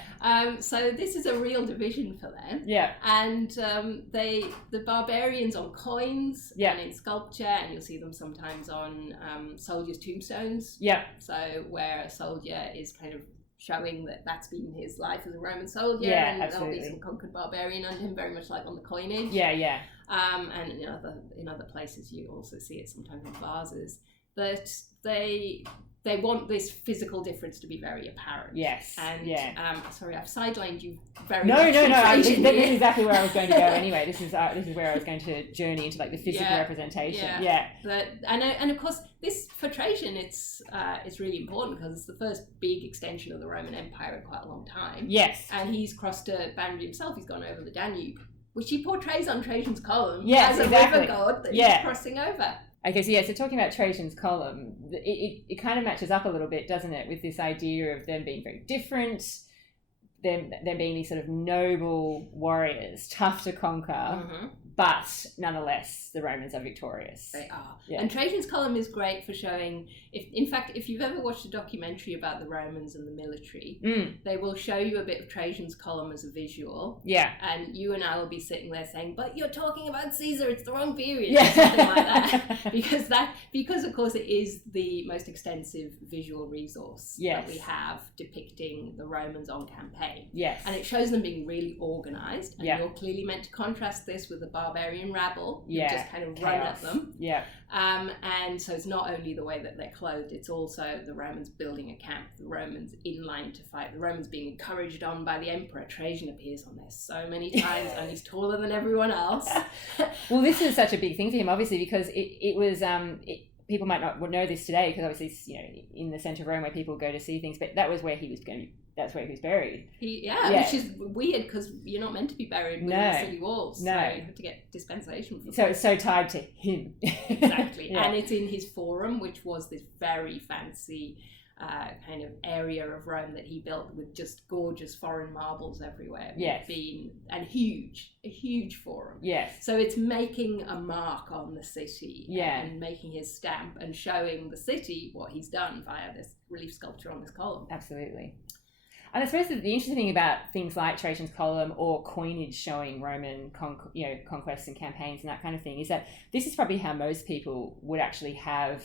So this is a real division for them. Yeah. And the barbarians on coins and in sculpture, and you'll see them sometimes on soldiers' tombstones. Yeah. So where a soldier is kind of showing that that's been his life as a Roman soldier, and absolutely. there'll be some conquered barbarian under him, very much like on the coinage. Yeah, yeah. And in other places you also see it sometimes in vases. that they want this physical difference to be very apparent. Yes. And sorry, I've sidelined you very No. much. This is exactly where I was going to go anyway. This is where I was going to journey into like the physical representation. Yeah. And of course, this for Trajan, it's really important because it's the first big extension of the Roman Empire in quite a long time. Yes. And he's crossed a boundary himself. He's gone over the Danube, which he portrays on Trajan's column as a river god that he's crossing over. Okay, so talking about Trajan's column, it kind of matches up a little bit, doesn't it, with this idea of them being very different, them being these sort of noble warriors, tough to conquer, but nonetheless the Romans are victorious. They are. Yeah. And Trajan's column is great for showing, if you've ever watched a documentary about the Romans and the military, they will show you a bit of Trajan's column as a visual. Yeah. And you and I will be sitting there saying, but you're talking about Caesar, it's the wrong period, or something like that. Because of course it is the most extensive visual resource that we have depicting the Romans on campaign. Yes. And it shows them being really organized. And you're clearly meant to contrast this with the barbarian rabble who just kind of run at them. Yeah. And so it's not only the way that they're clothed, it's also the Romans building a camp, the Romans in line to fight, the Romans being encouraged on by the emperor. Trajan appears on there so many times and he's taller than everyone else. Well, this is such a big thing for him, obviously, because it was people might not know this today because obviously it's, in the centre of Rome where people go to see things, but that was where he was going to. That's where he was buried. Which is weird because you're not meant to be buried within the city walls. No, so you have to get dispensation from. So it's so tied to him. Exactly, and it's in his forum, which was this very fancy kind of area of Rome that he built with just gorgeous foreign marbles everywhere. Yes, a huge forum. Yes, so it's making a mark on the city. Yeah, and making his stamp and showing the city what he's done via this relief sculpture on this column. Absolutely. And I suppose the interesting thing about things like Trajan's column or coinage showing Roman conquests and campaigns and that kind of thing is that this is probably how most people would actually have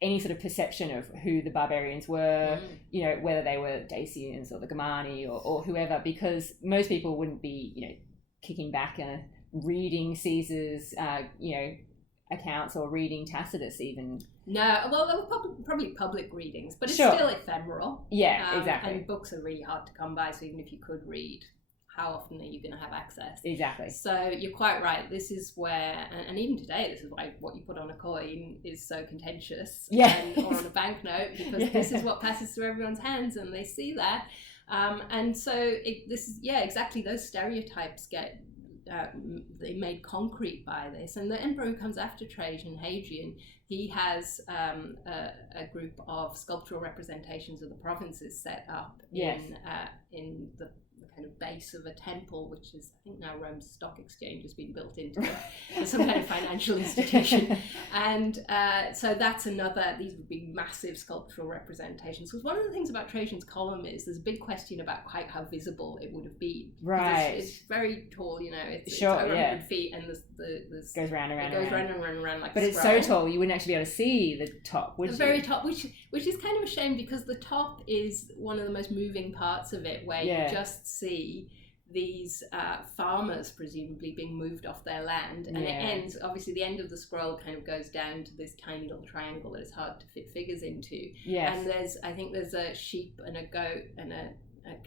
any sort of perception of who the barbarians were, whether they were Dacians or the Germani or whoever, because most people wouldn't be, kicking back and reading Caesar's, accounts or reading Tacitus even. No, well, there were probably public readings, but it's still ephemeral. Yeah, exactly. And books are really hard to come by, so even if you could read, how often are you going to have access? Exactly. So you're quite right. This is where, and even today, this is why what you put on a coin is so contentious. Yeah. Or on a banknote, because this is what passes through everyone's hands, and they see that. And so this is, exactly, those stereotypes get they made concrete by this. And the emperor who comes after Trajan, Hadrian, he has a group of sculptural representations of the provinces set up in the kind of base of a temple, which is, I think now Rome's stock exchange has been built into it. It's some kind of financial institution. And so that's these would be massive sculptural representations. Because one of the things about Trajan's column is there's a big question about quite how visible it would have been. Right. It's very tall, it's over 100 feet, and this goes round and round. It goes round and round and round like But it's so tall, you wouldn't actually be able to see the top, would you? The very top, which is kind of a shame because the top is one of the most moving parts of it, where you just see these farmers presumably being moved off their land, and it ends, obviously the end of the scroll kind of goes down to this tiny little triangle that is hard to fit figures into. Yes. And I think there's a sheep and a goat and a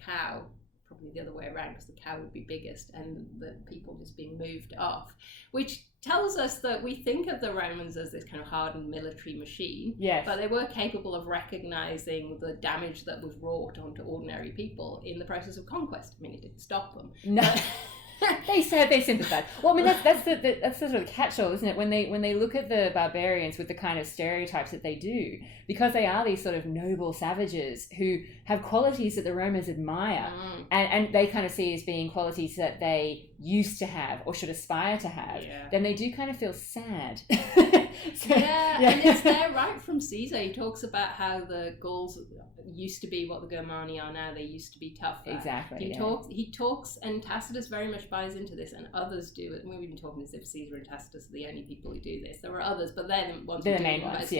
cow, probably the other way around because the cow would be biggest, and the people just being moved off, which tells us that we think of the Romans as this kind of hardened military machine, but they were capable of recognizing the damage that was wrought onto ordinary people in the process of conquest. I mean, it didn't stop them. No. They sympathize. Well, I mean, that's the sort of catch-all, isn't it? When they look at the barbarians with the kind of stereotypes that they do, because they are these sort of noble savages who have qualities that the Romans admire, and they kind of see as being qualities that they used to have or should aspire to have, then they do kind of feel sad. And it's there right from Caesar. He talks about how the Gauls used to be what the Germani are now. They used to be tougher. Exactly. He talks, and Tacitus very much buys into this, and others do it. We've been talking as if Caesar and Tacitus are the only people who do this. There are others, but they're the ones they're the main ones.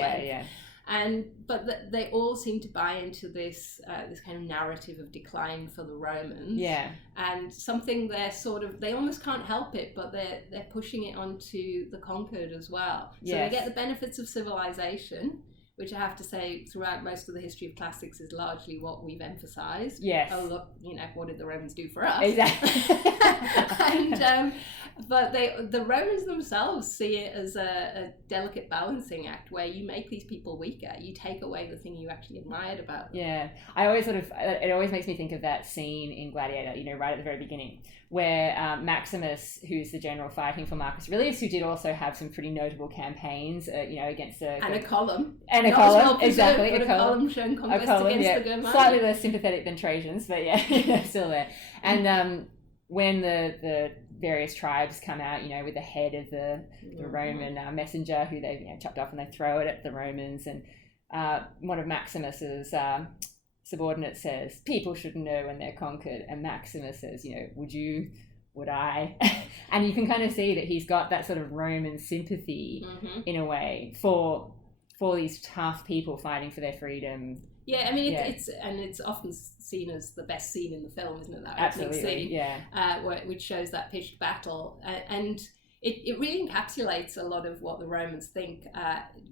But they all seem to buy into this kind of narrative of decline for the Romans. Yeah. And something they almost can't help it, but they're pushing it onto the conquered as well. So they get the benefits of civilization, which I have to say throughout most of the history of classics is largely what we've emphasized. Yes. Oh, look, what did the Romans do for us? Exactly. But the Romans themselves see it as a delicate balancing act where you make these people weaker. You take away the thing you actually admired about them. Yeah. It always makes me think of that scene in Gladiator, right at the very beginning, where Maximus, who's the general fighting for Marcus Aurelius, who did also have some pretty notable campaigns, against the... And a column. And a column, exactly. A column showing conquest against the Germans. Slightly less sympathetic than Trojans, but still there. And when the various tribes come out, with the head of the Roman messenger who they've chopped off, and they throw it at the Romans, and one of Maximus's subordinates says, people should know when they're conquered, and Maximus says, would I? And you can kind of see that he's got that sort of Roman sympathy in a way for these tough people fighting for their freedom. Yeah, I mean, it's often seen as the best scene in the film, isn't it? That Absolutely, opening scene, which shows that pitched battle, and it really encapsulates a lot of what the Romans think.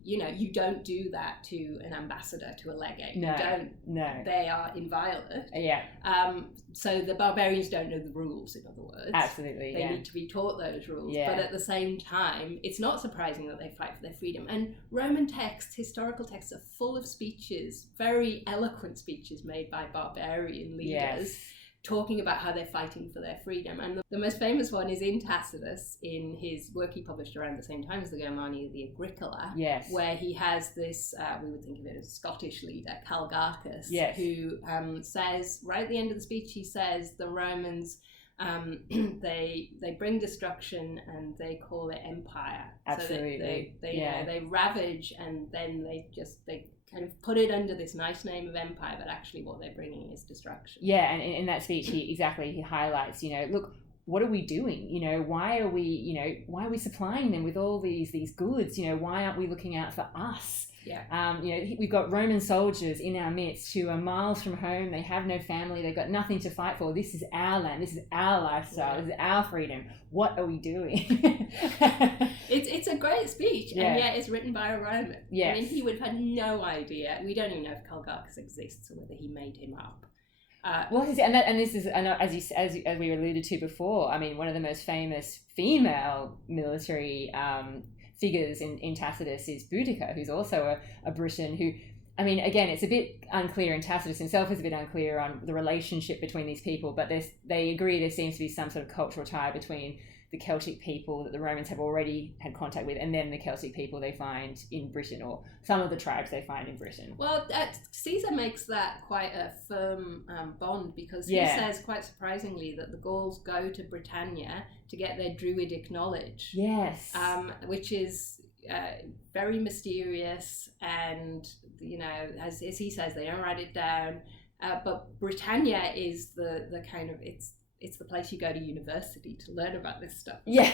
You don't do that to an ambassador, to a legate. No, you don't. No, they are inviolate. Yeah. So the barbarians don't know the rules. In other words, absolutely, they need to be taught those rules. Yeah. But at the same time, it's not surprising that they fight for their freedom. And Roman texts, historical texts, are full of speeches, very eloquent speeches made by barbarian leaders. Yes. Talking about how they're fighting for their freedom. And the most famous one is in Tacitus, in his work he published around the same time as the Germania, the Agricola, where he has this, we would think of it as Scottish leader, Calgarcus, who says, right at the end of the speech, he says the Romans, they bring destruction and they call it empire. Absolutely. So they ravage, and then they kind of put it under this nice name of empire, but actually what they're bringing is destruction. Yeah, and in that speech, he highlights, look, what are we doing? Why are we supplying them with all these goods? Why aren't we looking out for us? Yeah. We've got Roman soldiers in our midst who are miles from home. They have no family. They've got nothing to fight for. This is our land. This is our lifestyle. This is our freedom. What are we doing? It's a great speech, and yet it's written by a Roman. Yes. I mean, he would have had no idea. We don't even know if Calgarcus exists or whether he made him up. This is, as we alluded to before, I mean, one of the most famous female military figures in Tacitus is Boudica, who's also a Briton who, I mean, again, it's a bit unclear, and Tacitus himself is a bit unclear on the relationship between these people, but they agree there seems to be some sort of cultural tie between the Celtic people that the Romans have already had contact with, and then the Celtic people they find in Britain, or some of the tribes they find in Britain. Well, Caesar makes that quite a firm bond, because he says, quite surprisingly, that the Gauls go to Britannia to get their druidic knowledge. Yes. Which is very mysterious, and, as he says, they don't write it down. But Britannia is the kind of, it's the place you go to university to learn about this stuff. Yeah.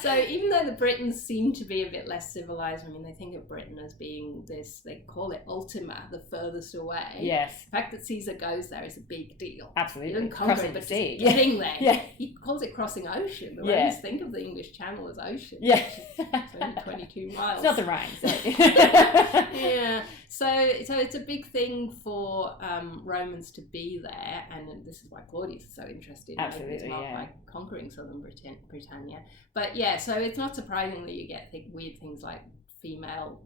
So even though the Britons seem to be a bit less civilized, I mean, they think of Britain as being this, they call it Ultima, the furthest away. Yes. The fact that Caesar goes there is a big deal. Absolutely. He doesn't conquer it, but sea. Getting there. Yeah. He calls it crossing ocean. The Romans think of the English Channel as ocean. Yeah. It's only 22 miles. It's not the Rhine, so. Yeah. So it's a big thing for Romans to be there, and this is why Claudius is so interested in his mark by conquering southern Britannia. But so it's not surprising that you get weird things like female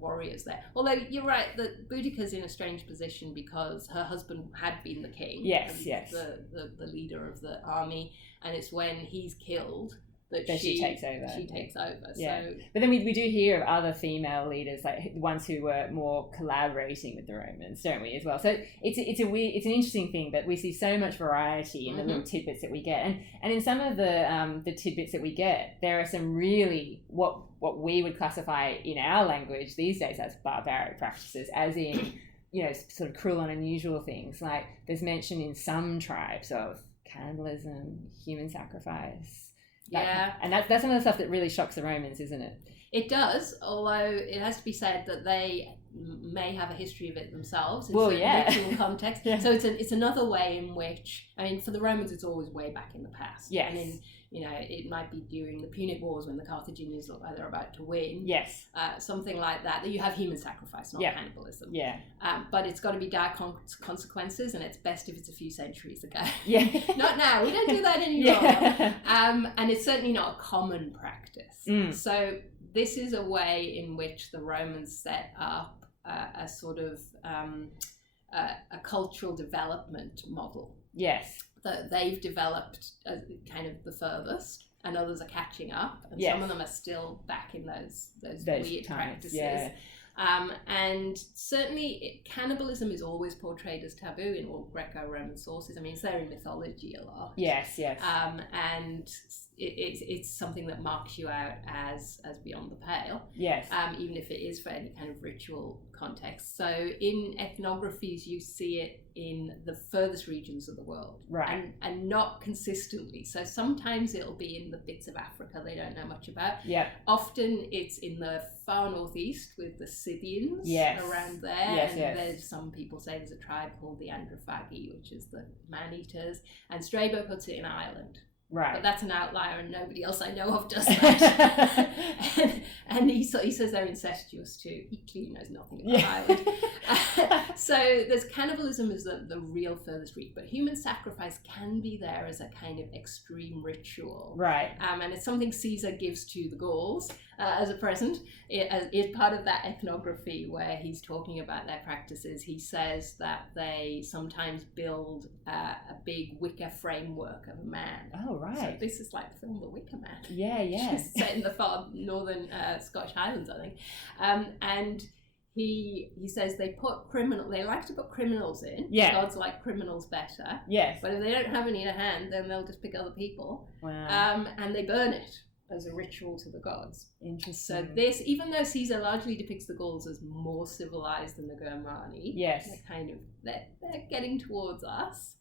warriors there. Although you're right that Boudica's in a strange position because her husband had been the king. Yes. The leader of the army, and it's when he's killed that she takes over. She takes over. Yeah. So, but then we do hear of other female leaders, like ones who were more collaborating with the Romans, don't we, as well? So it's an interesting thing, but we see so much variety in the little tidbits that we get, and in some of the tidbits that we get, there are some really what we would classify in our language these days as barbaric practices, as in sort of cruel and unusual things. Like there's mention in some tribes of cannibalism, human sacrifice. And that's some of the stuff that really shocks the Romans, isn't it? It does, although it has to be said that they may have a history of it themselves in ritual context. So it's another way in which, I mean, for the Romans, it's always way back in the past. Yes. I mean, it might be during the Punic Wars when the Carthaginians look like they're about to win. Yes. Something like that you have human sacrifice, not cannibalism. Yeah. But it's got to be dire consequences, and it's best if it's a few centuries ago. Yeah. Not now. We don't do that anymore. And it's certainly not a common practice. So this is a way in which the Romans set up a sort of a cultural development model. Yes. That they've developed kind of the furthest, and others are catching up, and some of them are still back in those weird practices. Yeah. And certainly cannibalism is always portrayed as taboo in all Greco-Roman sources. I mean, it's there in mythology a lot. Yes. And it's something that marks you out as beyond the pale. Yes. Even if it is for any kind of ritual context. So in ethnographies, you see it in the furthest regions of the world. Right. And not consistently. So sometimes it'll be in the bits of Africa they don't know much about. Yeah. Often it's in the far northeast with the Scythians around there. Yes, and there's some people say there's a tribe called the Androphagi, which is the man-eaters. And Strabo puts it in Ireland. Right. But that's an outlier, and nobody else I know of does that. and he says they're incestuous too. He clearly knows nothing about Ireland. So there's cannibalism is the real furthest reach, but human sacrifice can be there as a kind of extreme ritual. Right. And it's something Caesar gives to the Gauls as a present. It's part of that ethnography where he's talking about their practices. He says that they sometimes build a big wicker framework of a man. Oh, right. So this is like the film The Wicker Man. Yeah. Set in the far northern Scottish Highlands, I think. And he says they like to put criminals in. Yeah. Gods like criminals better. Yes. But if they don't have any to hand, then they'll just pick other people. Wow. And they burn it as a ritual to the gods. Interesting. So this, even though Caesar largely depicts the Gauls as more civilized than the Germani, they're getting towards us.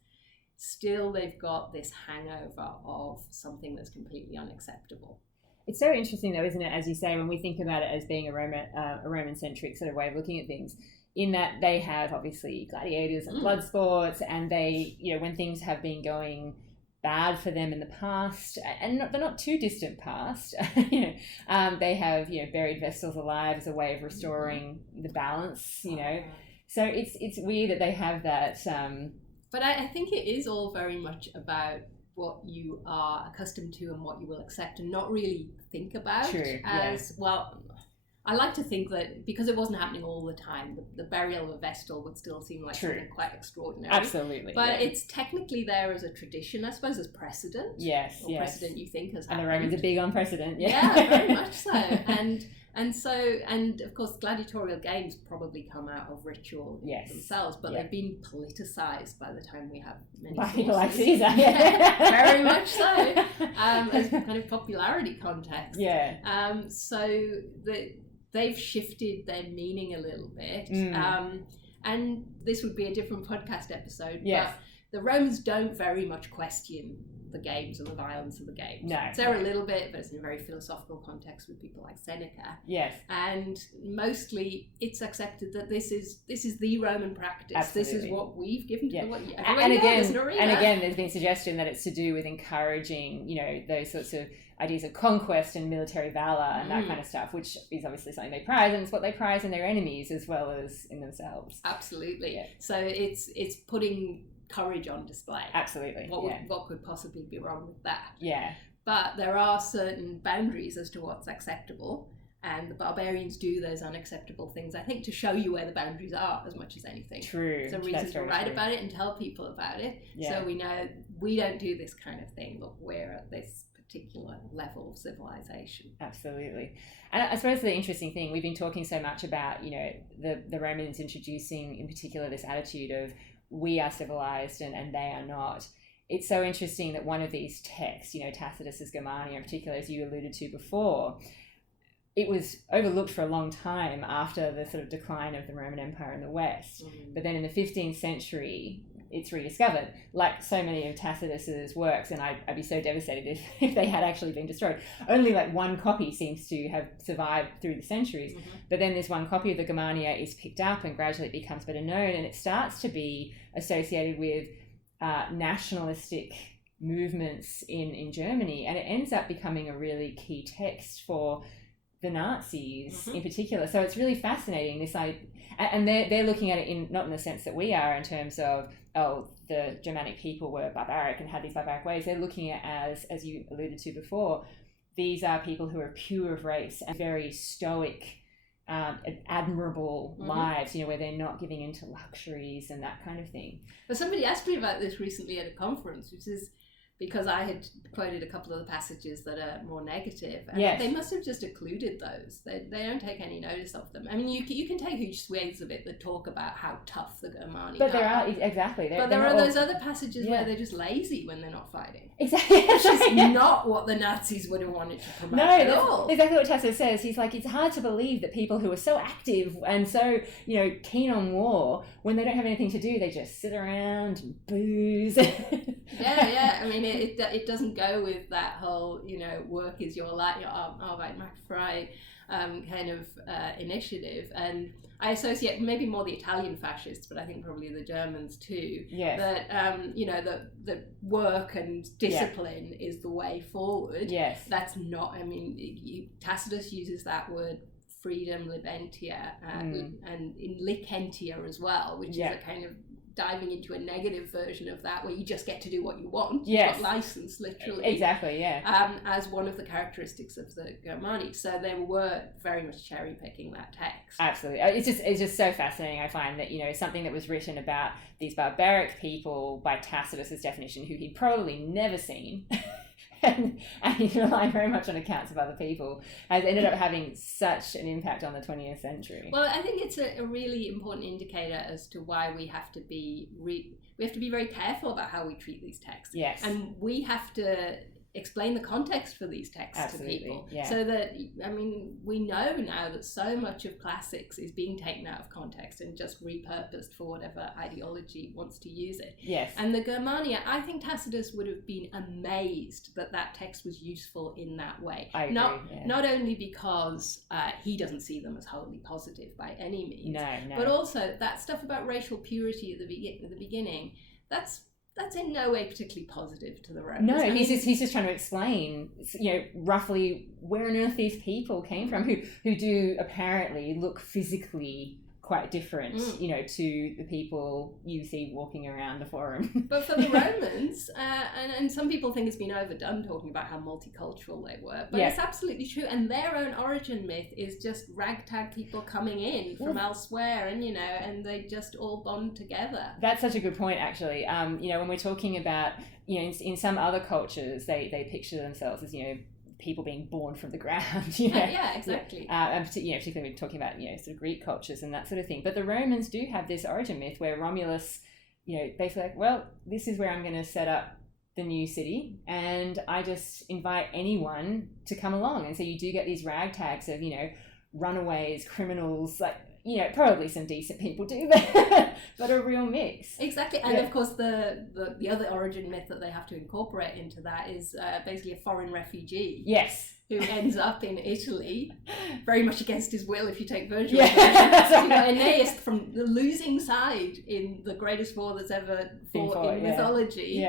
Still, they've got this hangover of something that's completely unacceptable. It's so interesting, though, isn't it? As you say, when we think about it as being a Roman-centric sort of way of looking at things, in that they have obviously gladiators and blood sports, and they, when things have been going bad for them in the past, and they're not too distant past, they have buried vessels alive as a way of restoring the balance. So it's weird that they have that. But I think it is all very much about what you are accustomed to and what you will accept, and not really think about well. I like to think that because it wasn't happening all the time, the burial of a vestal would still seem like something quite extraordinary. Absolutely. But it's technically there as a tradition, I suppose, as precedent. Yes, or precedent you think has happened. And the Romans are big on precedent. Yeah, very much so. And of course, gladiatorial games probably come out of ritual themselves, but they've been politicized by the time we have many by sources. people like Caesar. Very much so, as kind of popularity context. Yeah. So they've shifted their meaning a little bit, and this would be a different podcast episode. Yes. But the Romans don't very much question the games or the violence of the games. No. It's there a little bit, but it's in a very philosophical context with people like Seneca. Yes. And mostly it's accepted that this is the Roman practice. Absolutely. This is what we've given to the world. And again, there's been suggestion that it's to do with encouraging, those sorts of ideas of conquest and military valor and that kind of stuff, which is obviously something they prize, and it's what they prize in their enemies as well as in themselves. Absolutely. Yeah. So it's putting courage on display. Absolutely. What could possibly be wrong with that? Yeah. But there are certain boundaries as to what's acceptable, and the barbarians do those unacceptable things, I think, to show you where the boundaries are as much as anything. True. It's a reason to write about it and tell people about it. Yeah. So we know we don't do this kind of thing. Look, we're at this particular level of civilization. Absolutely. And I suppose the interesting thing, we've been talking so much about, the Romans introducing in particular this attitude of we are civilized and they are not. It's so interesting that one of these texts, Tacitus's Germania in particular, as you alluded to before, it was overlooked for a long time after the sort of decline of the Roman Empire in the West. But then in the 15th century, it's rediscovered, like so many of Tacitus's works, and I'd be so devastated if they had actually been destroyed. Only like one copy seems to have survived through the centuries, but then this one copy of the Germania is picked up and gradually it becomes better known, and it starts to be associated with nationalistic movements in Germany, and it ends up becoming a really key text for the Nazis in particular. So it's really fascinating, this and they're looking at it in not in the sense that we are, in terms of, oh, the Germanic people were barbaric and had these barbaric ways. They're looking at as you alluded to before, these are people who are pure of race and very stoic, admirable lives, where they're not giving into luxuries and that kind of thing. But somebody asked me about this recently at a conference, which is because I had quoted a couple of the passages that are more negative, and they must have just occluded those. They don't take any notice of them. I mean, you can take huge swathes of it that talk about how tough the Germani but there are exactly. But there are those other passages where they're just lazy when they're not fighting. Exactly, which is not what the Nazis would have wanted to promote at all. Exactly what Tacitus says. He's like, it's hard to believe that people who are so active and so keen on war, when they don't have anything to do, they just sit around and booze. Yeah. I mean, it doesn't go with that whole, work is your life, your Arbeit macht frei kind of initiative. And I associate maybe more the Italian fascists, but I think probably the Germans too. Yes. That the work and discipline is the way forward. Yes. That's not. I mean, Tacitus uses that word freedom, libentia, and in licentia as well, which is a kind of diving into a negative version of that, where you just get to do what you want. Yes. You've got license, literally. Exactly, yeah. As one of the characteristics of the Germani. So they were very much cherry picking that text. Absolutely. It's just so fascinating. I find that, something that was written about these barbaric people by Tacitus's definition, who he'd probably never seen, and he relied very much on accounts of other people, has ended up having such an impact on the 20th century. Well, I think it's a really important indicator as to why we have to be very careful about how we treat these texts. Yes. And we have to explain the context for these texts to people. Yeah. So that, we know now that so much of classics is being taken out of context and just repurposed for whatever ideology wants to use it. Yes. And the Germania, I think Tacitus would have been amazed that text was useful in that way. I agree, not only because he doesn't see them as wholly positive by any means, no. but also that stuff about racial purity at the beginning, that's in no way particularly positive to the Romans. No, he's just trying to explain, roughly where on earth these people came from, who do apparently look physically quite different, to the people you see walking around the forum. But for the Romans, and some people think it's been overdone talking about how multicultural they were, but it's absolutely true. And their own origin myth is just ragtag people coming in from elsewhere, and they just all bond together. That's such a good point, actually. When we're talking about, in some other cultures, they picture themselves as, people being born from the ground, Yeah, exactly. And particularly when we're talking about, sort of Greek cultures and that sort of thing. But the Romans do have this origin myth where Romulus, basically like, well, this is where I'm going to set up the new city, and I just invite anyone to come along. And so you do get these ragtags of, runaways, criminals, like, probably some decent people do, but a real mix. Exactly. And of course the other origin myth that they have to incorporate into that is basically a foreign refugee. Yes. Who ends up in Italy, very much against his will if you take Virgil's version. Aeneas, from the losing side in the greatest war that's ever fought in mythology,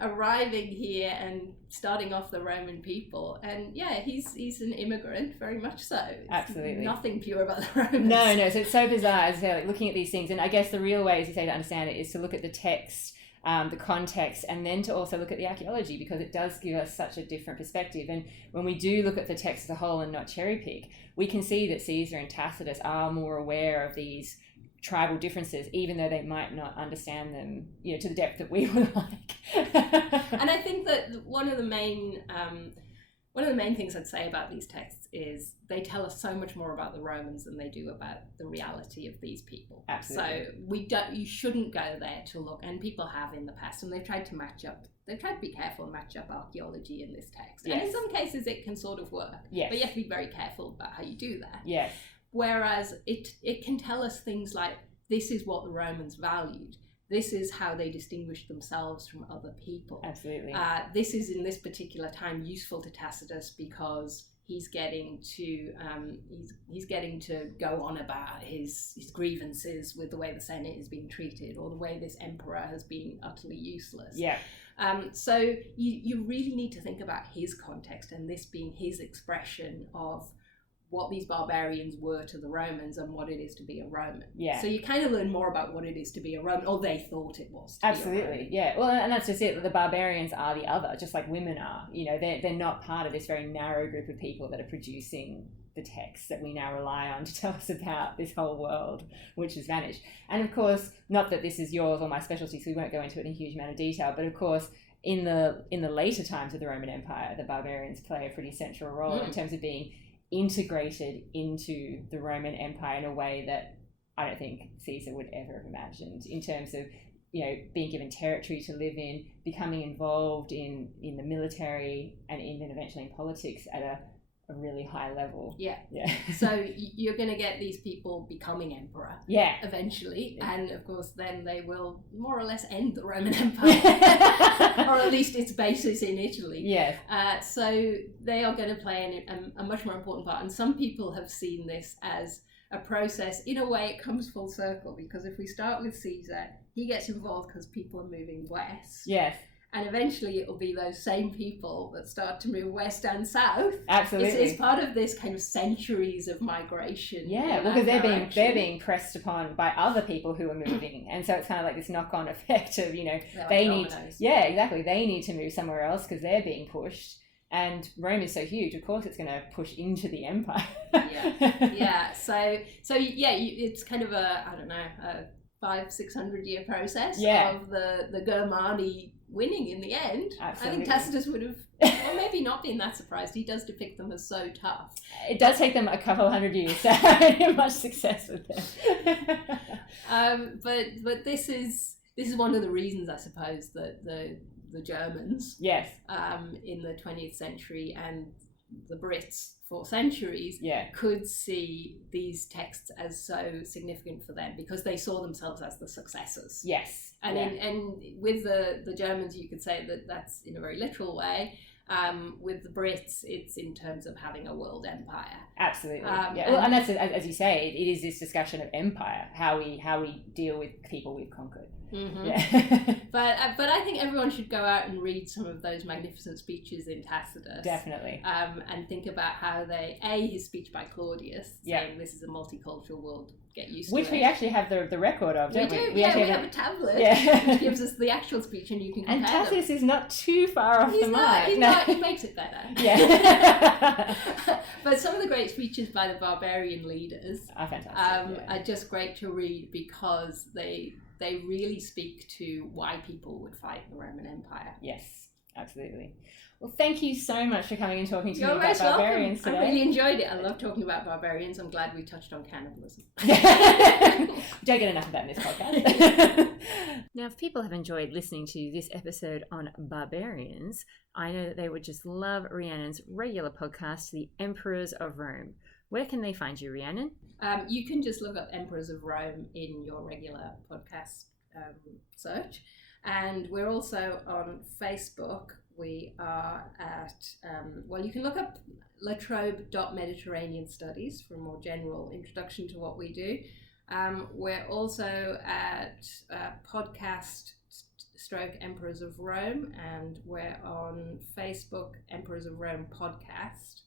arriving here and starting off the Roman people. And he's an immigrant, very much so. Absolutely. Nothing pure about the Romans. No, so it's so bizarre, as I say, like looking at these things. And I guess the real way, as you say, to understand it is to look at the text, the context, and then to also look at the archaeology, because it does give us such a different perspective. And when we do look at the text as a whole and not cherry pick, we can see that Caesar and Tacitus are more aware of these tribal differences, even though they might not understand them, to the depth that we would like. And I think that one of the one of the main things I'd say about these texts is they tell us so much more about the Romans than they do about the reality of these people. Absolutely. So you shouldn't go there to look, and people have in the past, and they've tried to be careful and match up archaeology in this text. Yes. And in some cases it can sort of work. Yes. But you have to be very careful about how you do that. Yes. Whereas it can tell us things like, this is what the Romans valued. This is how they distinguished themselves from other people. Absolutely. This is, in this particular time, useful to Tacitus because he's getting to go on about his grievances with the way the Senate is being treated, or the way this emperor has been utterly useless. Yeah. So you really need to think about his context, and this being his expression of what these barbarians were to the Romans and what it is to be a Roman. Yeah. So you kind of learn more about what it is to be a Roman, or they thought it was. Absolutely, yeah. Well, and that's just it. The barbarians are the other, just like women are. You know, they're not part of this very narrow group of people that are producing the texts that we now rely on to tell us about this whole world, which has vanished. And of course, not that this is yours or my specialty, so we won't go into it in a huge amount of detail, but of course, in the later times of the Roman Empire, the barbarians play a pretty central role in terms of being integrated into the Roman Empire in a way that I don't think Caesar would ever have imagined, in terms of, you know, being given territory to live in, becoming involved in the military, and then eventually in politics at a really high level. Yeah. So you're going to get these people becoming emperor. Yeah. Eventually, and of course, then they will more or less end the Roman Empire, or at least its basis in Italy. Yeah. So they are going to play a much more important part, and some people have seen this as a process. In a way, it comes full circle, because if we start with Caesar, he gets involved because people are moving west. Yes. And eventually it will be those same people that start to move west and south. Absolutely. It's part of this kind of centuries of migration. Yeah, because they're being pressed upon by other people who are moving. And so it's kind of like this knock-on effect of, you know, they need to move somewhere else because they're being pushed. And Rome is so huge, of course it's going to push into the empire. So it's kind of a 500-600 year process of the Germani winning in the end. Absolutely. I think Tacitus would have, or maybe not been that surprised. He does depict them as so tough. It does take them a couple hundred years to have much success with them. But this is one of the reasons, I suppose, that the Germans, in the 20th century, and the Brits for centuries, could see these texts as so significant for them, because they saw themselves as the successors. Yes. And with the Germans, you could say that that's in a very literal way. With the Brits, it's in terms of having a world empire. Absolutely. And that's, as you say, it is this discussion of empire, how we deal with people we've conquered. Mm-hmm. Yeah. But I think everyone should go out and read some of those magnificent speeches in Tacitus. Definitely. And think about how his speech by Claudius, saying this is a multicultural world, get used to it. Which we actually have the record of, don't we? We have a tablet which gives us the actual speech, and you can compare them. And Tacitus is not too far off the mark. He makes it better. Yeah. But some of the great speeches by the barbarian leaders are fantastic. Are just great to read, because they really speak to why people would fight the Roman Empire. Yes, absolutely. Well, thank you so much for coming and talking to me about Barbarians today. I really enjoyed it. I love talking about Barbarians. I'm glad we touched on cannibalism. We don't get enough of that in this podcast. Now, if people have enjoyed listening to this episode on Barbarians, I know that they would just love Rhiannon's regular podcast, The Emperors of Rome. Where can they find you, Rhiannon? You can just look up Emperors of Rome in your regular podcast search. And we're also on Facebook. We are at, you can look up latrobe.mediterranean studies for a more general introduction to what we do. We're also at podcast / Emperors of Rome, and we're on Facebook, Emperors of Rome Podcast.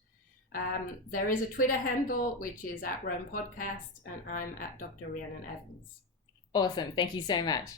There is a Twitter handle, which is at Rome Podcast, and I'm at Dr. Rhiannon Evans. Awesome. Thank you so much.